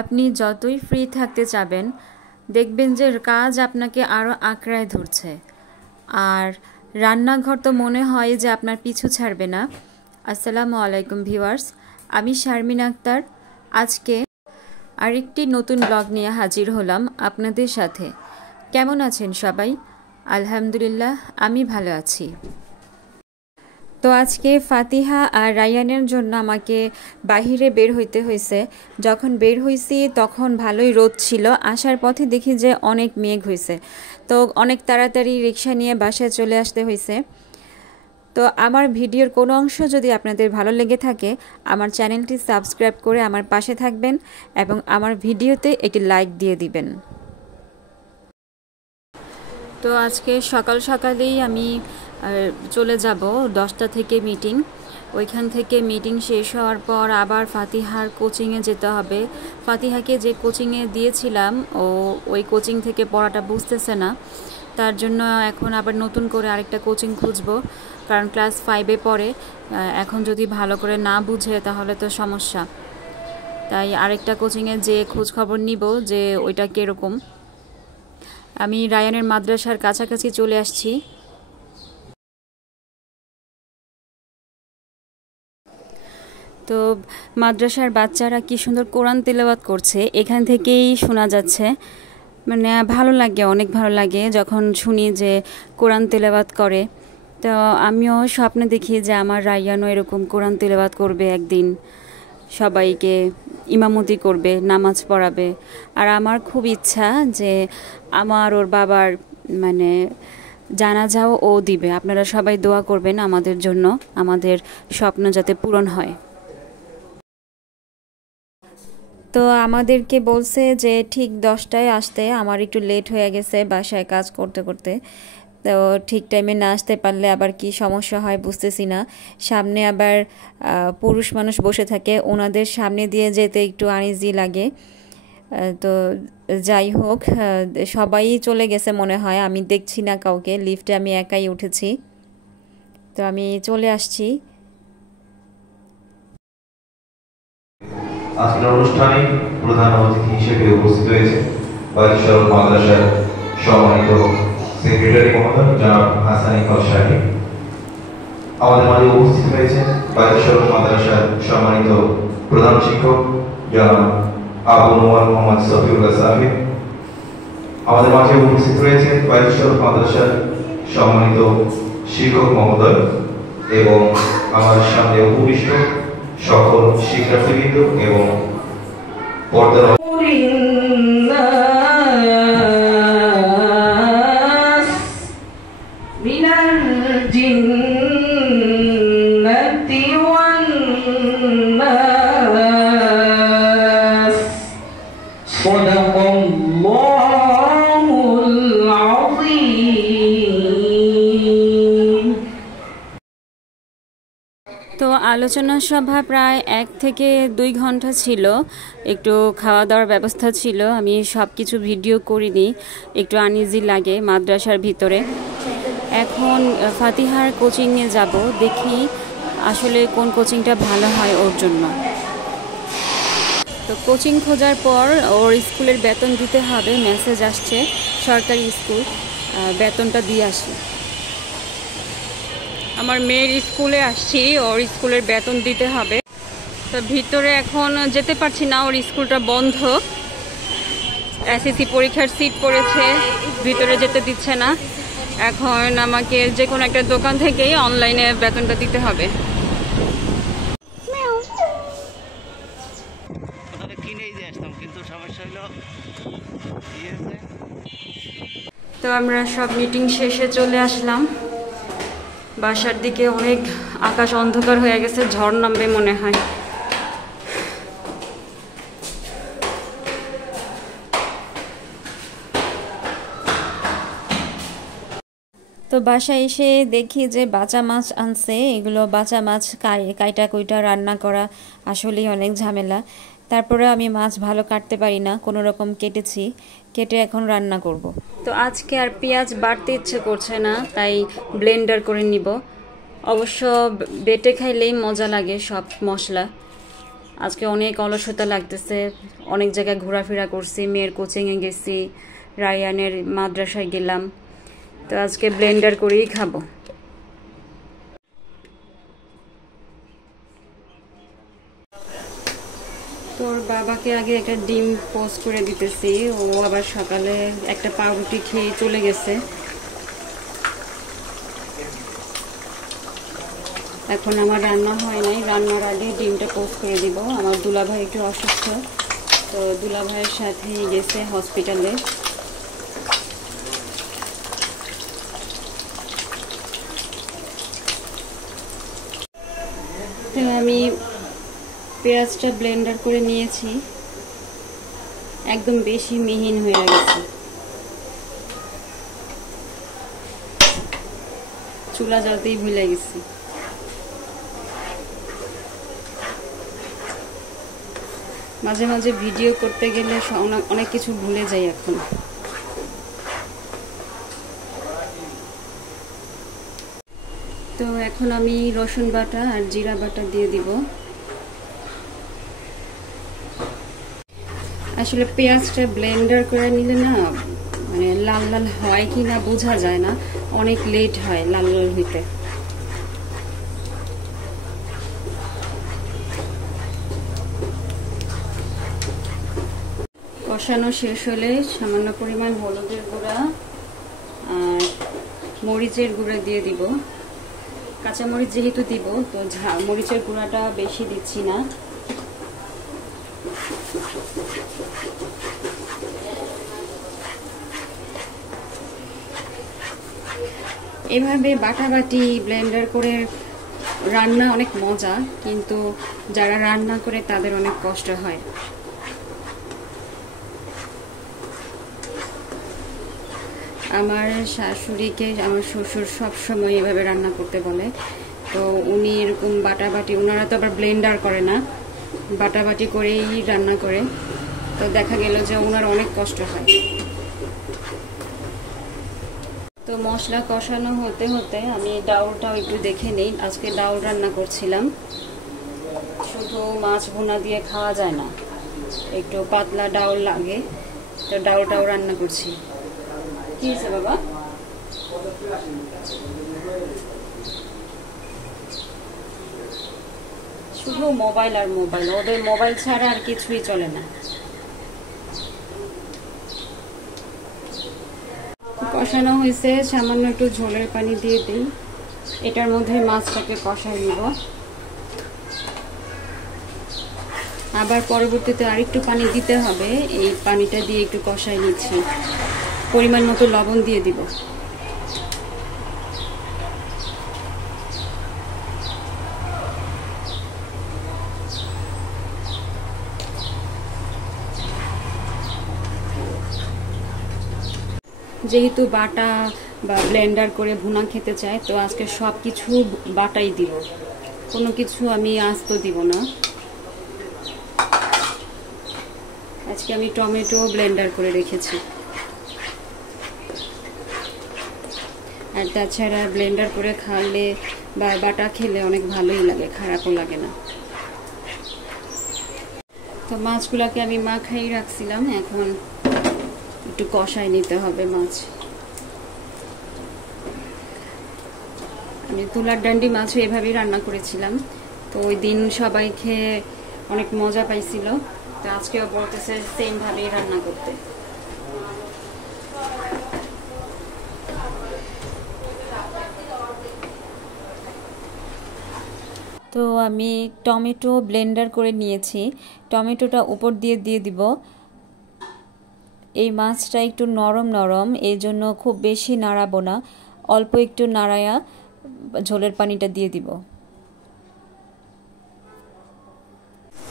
আপনি যতই ফ্রি থাকতে চাবেন দেখবেন যে কাজ আপনাকে আরও আঁকড়ায় ধরছে। আর রান্নাঘর তো মনে হয় যে আপনার পিছু ছাড়বে না। আসসালামু আলাইকুম ভিউয়ার্স, আমি শারমিন আক্তার। আজকে আরেকটি নতুন ব্লগ নিয়ে হাজির হলাম আপনাদের সাথে। কেমন আছেন সবাই? আলহামদুলিল্লাহ, আমি ভালো আছি। তো আজকে ফাতিহা আর রায়ানের জন্য আমাকে বাহিরে বের হইতে হয়েছে। যখন বের হইছি তখন ভালোই রোদ ছিল, আসার পথে দেখি যে অনেক মেঘ হয়েছে, তো অনেক তাড়াতাড়ি রিক্সা নিয়ে বাসায় চলে আসতে হয়েছে। তো আমার ভিডিওর কোনো অংশ যদি আপনাদের ভালো লেগে থাকে আমার চ্যানেলটি সাবস্ক্রাইব করে আমার পাশে থাকবেন এবং আমার ভিডিওতে একটি লাইক দিয়ে দিবেন। তো আজকে সকাল সকালেই আমি চলে যাব 10টা থেকে মিটিং। ওইখান থেকে মিটিং শেষ হওয়ার পর আবার ফাতিহার কোচিংয়ে যেতে হবে। ফাতিহাকে যে কোচিংয়ে দিয়েছিলাম ওই কোচিং থেকে পড়াটা বুঝতেছে না, তার জন্য এখন আবার নতুন করে আরেকটা কোচিং খুঁজবো, কারণ ক্লাস 5-এ পড়ে। এখন যদি ভালো করে না বুঝে তাহলে তো সমস্যা। তাই আরেকটা কোচিংয়ে যে খোঁজ খবর নিব যে ওইটা কীরকম। আমি রায়ানের মাদ্রাসার কাছাকাছি চলে আসছি। তো মাদ্রাসার বাচ্চারা কি সুন্দর কোরআন তেলাওয়াত করছে, এখান থেকেই শোনা যাচ্ছে। মানে ভালো লাগে, অনেক ভালো লাগে যখন শুনি যে কোরআন তেলাওয়াত করে। তো আমিও স্বপ্নে দেখি যে আমার রায়ানও এরকম কোরআন তেলাওয়াত করবে, একদিন সবাইকে ইমামতি করবে, নামাজ পড়াবে। আর আমার খুব ইচ্ছা যে আমার ওর বাবার মানে জানাজাও ও দিবে। আপনারা সবাই দোয়া করবেন আমাদের জন্য, আমাদের স্বপ্ন যাতে পূরণ হয়। তো আমাদেরকে বলছে যে ঠিক 10টায় আসতে। আমার একটু লেট হয়ে গেছে বাসায় কাজ করতে করতে। তো ঠিক টাইমে না আসতে পারলে আবার কি সমস্যা হয় বুঝতেছি না। সামনে আবার পুরুষ মানুষ বসে থাকে, ওনাদের সামনে দিয়ে যেতে একটু আনইজি লাগে। তো যাই হোক, সবাই চলে গেছে মনে হয়, আমি দেখছি না কাউকে। লিফটে আমি একাই উঠেছি, তো আমি চলে আসছি। আজকের অনুষ্ঠানে প্রধান অতিথি হিসেবে উপস্থিত হয়েছে বারিশাল মাদ্রাসার সম্মানিত সেক্রেটারি মহোদয় জনাব হাসান ইকবাল সাহেব। আমাদের মাঝে উপস্থিত হয়েছেন বারিশাল মাদ্রাসার সম্মানিত প্রধান শিক্ষক জনাব আবু নোমান মোহাম্মদ সফিউল্লাহ সাহেব। আমাদের মাঝে উপস্থিত রয়েছেন বারিশাল মাদ্রাসার সম্মানিত শিক্ষক মহোদয় এবং আমার সামনে উপবিষ্ট সকল শিক্ষার্থীবৃন্দ এবং পর্দার তো আলোচনা সভা প্রায় 1 থেকে 2 ঘন্টা ছিল। একটু খাওয়া দাওয়ার ব্যবস্থা ছিল, আমি সব কিছু ভিডিও করিনি, একটু আনইজি লাগে মাদ্রাসার ভিতরে। এখন ফাতিহার কোচিংয়ে যাব, দেখি আসলে কোন কোচিংটা ভালো হয় ওর জন্য। তো কোচিং খোঁজার পর ওর স্কুলের বেতন দিতে হবে, মেসেজ আসছে সরকারি স্কুল, বেতনটা দিয়ে আসি। আমার মেয়ের স্কুলে আসছি, ওর স্কুলের বেতন দিতে হবে। তো ভিতরে এখন যেতে পারছি না, ওর স্কুলটা বন্ধ। এসএসসি পরীক্ষার সিট পড়েছে, ভিতরে যেতে দিচ্ছে না। এখন আমাকে যে কোনো একটা দোকান থেকেই অনলাইনে বেতনটা দিতে হবে। তো আমরা সব মিটিং শেষে চলে আসলাম বাসার দিকে। অনেক আকাশ অন্ধকার হয়ে গেছে, ঝড় নামবে মনে হয়। তো বাসায় এসে দেখি যে বাঁচা মাছ আনছে। এগুলো বাঁচা মাছ কাইটা কুইটা রান্না করা আসলেই অনেক ঝামেলা। তারপরে আমি মাছ ভালো কাটতে পারি না, কোনো রকম কেটে এখন রান্না করব। তো আজকে আর পেঁয়াজ বাটতে ইচ্ছে করছে না, তাই ব্লেন্ডার করে নিব। অবশ্য বেটে খাইলেই মজা লাগে সব মশলা। আজকে অনেক অলসতা লাগতেছে, অনেক জায়গায় ঘোরাফেরা করছি, মেয়ের কোচিংয়ে গেছি, রায়ানের মাদ্রাসায় গেলাম। তো আজকে ব্লেন্ডার করেই খাবো। তোর বাবাকে আগে একটা ডিম পোস্ট করে দিতেছি, ও আবার সকালে একটা পাউরুটি খেয়ে চলে গেছে। এখন আমার রান্না হয় নাই, রান্নার আগে ডিমটা পোস্ট করে দিব। আমার দুলাভাই একটু অসুস্থ, তো দুলাভাইয়ের সাথেই গেছে হসপিটালে। তো আমি পেঁয়াজটা ব্লেন্ডার করে নিয়েছি, একদম বেশি মিহিন হয়ে গেছে। চুলা জ্বালতেই ভুলে গেছি। মাঝে মাঝে ভিডিও করতে গেলে অনেক কিছু ভুলে যাই এখন। তো এখন আমি রসুন বাটা আর জিরা বাটা দিয়ে দিব। আসলে পেঁয়াজটা ব্লেন্ডার করে নিলে না, মানে লাল লাল হয় কি না বোঝা যায় না, অনেক লেট হয় লাল লাল হইতে। কষানো শেষ হলে সামান্য পরিমাণ হলুদের গুঁড়া আর মরিচের গুঁড়া দিয়ে দিব। কাঁচামরিচ যেহেতু দিব, তো মরিচের গুঁড়াটা বেশি দিচ্ছি না। এভাবে বাটাবাটি ব্লেন্ডার করে রান্না অনেক মজা, কিন্তু যারা রান্না করে তাদের অনেক কষ্ট হয়। আমার শাশুড়িকে আমার শ্বশুর সব সময় এভাবে রান্না করতে বলে, তো উনি এরকম বাটাবাটি, ওনারা তো আবার ব্লেন্ডার করে না, বাটাবাটি করেই রান্না করে, তো দেখা গেল যে ওনার অনেক কষ্ট হয়। তো মশলা কষানো হতে হতে আমি ডাউলটাও একটু দেখে নিই। আজকে ডাউল রান্না করছিলাম, শুধু মাছ ভুনা দিয়ে খাওয়া যায় না, একটু পাতলা ডাউল লাগে, তো ডাউলটাও রান্না করছি। কি হয়েছে বাবা? শুধু মোবাইল আর মোবাইল, ওদের মোবাইল ছাড়া আর কিছুই চলে না। কষানো হয়েছে, সামান্য একটু ঝোলের পানি দিয়ে দিই, এটার মধ্যে মাছটাকে কষাই নিব। আবার পরবর্তীতে আরেকটু পানি দিতে হবে, এই পানিটা দিয়ে একটু কষাই নিচ্ছি। পরিমাণ মতো লবণ দিয়ে দিব। যেহেতু বাটা বা ব্লেন্ডার করে ভুনা খেতে চাই, তো আজকে সব কিছু বাটাই দিব, কোনো কিছু আমি আস্ত দিব না। আজকে আমি টমেটো ব্লেন্ডার করে রেখেছি, আর তাছাড়া ব্লেন্ডার করে খাওয়ালে বা বাটা খেলে অনেক ভালোই লাগে, খারাপও লাগে না। তো মাছগুলোকে আমি মাখাই রাখছিলাম, এখন একটু কষাই নিতে হবে মাছ। আমি তুলার ডান্ডি মাছও এভাবেই রান্না করেছিলাম, তো ওই দিন সবাই খেয়ে অনেক মজা পাইছিল, তো আজকেও বলতেছে সেম ভাবেই রান্না করতে। তো আমি টমেটো ব্লেন্ডার করে নিয়েছি, টমেটোটা উপর দিয়ে দিয়ে দিব। এই মাছটা একটু নরম নরম, এই জন্য খুব বেশি নাড়াবো না, অল্প একটু নাড়ায়া ঝোলের পানিটা দিয়ে দিব।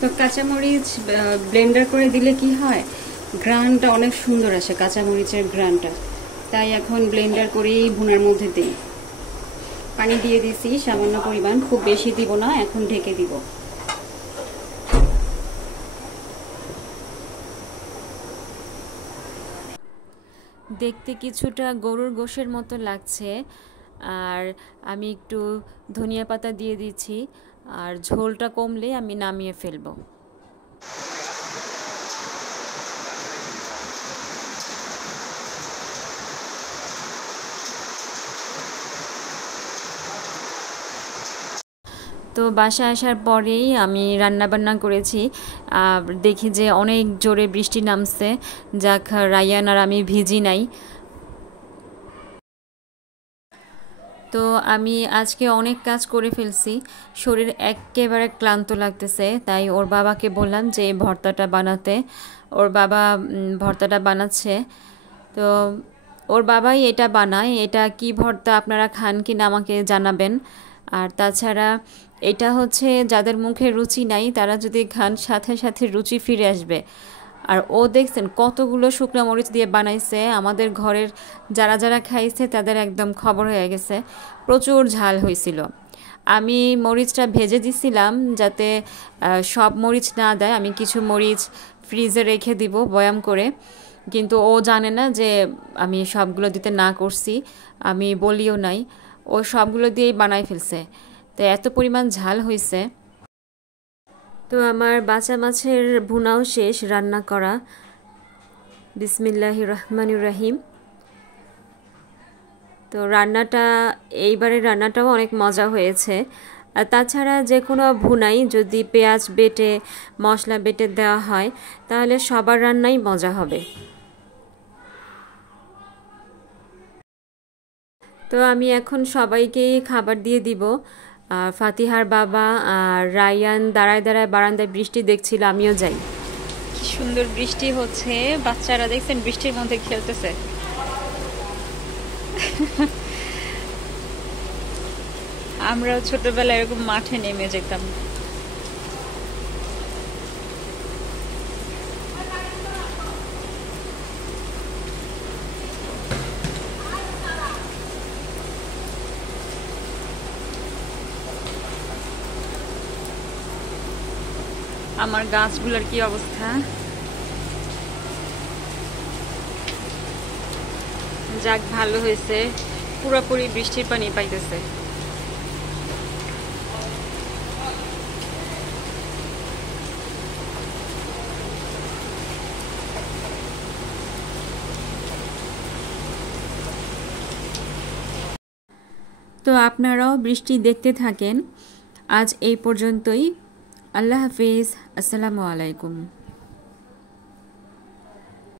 তো কাঁচামরিচ ব্লেন্ডার করে দিলে কি হয়, গ্রানটা অনেক সুন্দর আসে, কাঁচামরিচের গ্রানটা, তাই এখন ব্লেন্ডার করেই ভুনার মধ্যে দিই। পানি দিয়ে দিছি সামান্য পরিমাণ, খুব বেশি দিব না, এখন ঢেকে দিব। দেখতে কিছুটা গরুর গোশের মতো লাগছে, আর আমি একটু ধনিয়া পাতা দিয়ে দিচ্ছি, আর ঝোলটা কমলে আমি নামিয়ে ফেলবো। তো বাসায় আসার পরেই আমি রান্নাবান্না করেছি। দেখি যে অনেক জোরে বৃষ্টি নামছে, যাক রায়ান আর আমি ভিজি নাই। তো আমি আজকে অনেক কাজ করে ফেলছি, শরীর একেবারে ক্লান্ত লাগতেছে। তাই ওর বাবাকে বললাম যে ভর্তাটা বানাতে। ওর বাবা ভর্তাটা বানাচ্ছে। তো ওর বাবাই এটা বানায়। এটা কি ভর্তা আপনারা খান কিনা আমাকে জানাবেন। আর তাছাড়া এটা হচ্ছে যাদের মুখে রুচি নাই তারা যদি খান সাথে সাথে রুচি ফিরে আসবে। আর ও দেখছেন কতগুলো শুকনো মরিচ দিয়ে বানাইছে, আমাদের ঘরের যারা যারা খাইছে তাদের একদম খবর হয়ে গেছে, প্রচুর ঝাল হয়েছিল। আমি মরিচটা ভেজে দিছিলাম যাতে সব মরিচ না দেয়, আমি কিছু মরিচ ফ্রিজে রেখে দিব বয়াম করে। কিন্তু ও জানে না যে আমি সবগুলো দিতে না করছি, আমি বলিও নাই। ও সবগুলো দিয়েই বানাই ফেলছে, তো এত পরিমাণ ঝাল হয়েছে। তো আমার বাঁচা মাছের ভুনাও শেষ রান্না করা। বিসমিল্লাহির রহমানির রহিম। তো এইবারের রান্নাটাও অনেক মজা হয়েছে। আর তাছাড়া যে কোনো ভুনাই যদি পেঁয়াজ বেটে মশলা বেটে দেওয়া হয় তাহলে সবার রান্নাই মজা হবে। তো আমি এখন সবাইকেই খাবার দিয়ে দিব। আর ফাতিহার বাবা আর রায়ান দাঁড়ায় দাঁড়ায় বারান্দায় বৃষ্টি দেখছিল, আমিও যাই। কি সুন্দর বৃষ্টি হচ্ছে, বাচ্চারা দেখছেন বৃষ্টির মধ্যে খেলতেছে। আমরাও ছোটবেলায় এরকম মাঠে নেমে যেতাম। আমার গাছগুলোর কি অবস্থা, যাক ভালো হয়েছে, পুরোপুরি বৃষ্টির পানি পাইতেছে। তো আপনারাও বৃষ্টি দেখতে থাকেন। আজ এই পর্যন্তই। আল্লাহ হাফিজ। আসসালামু আলাইকুম।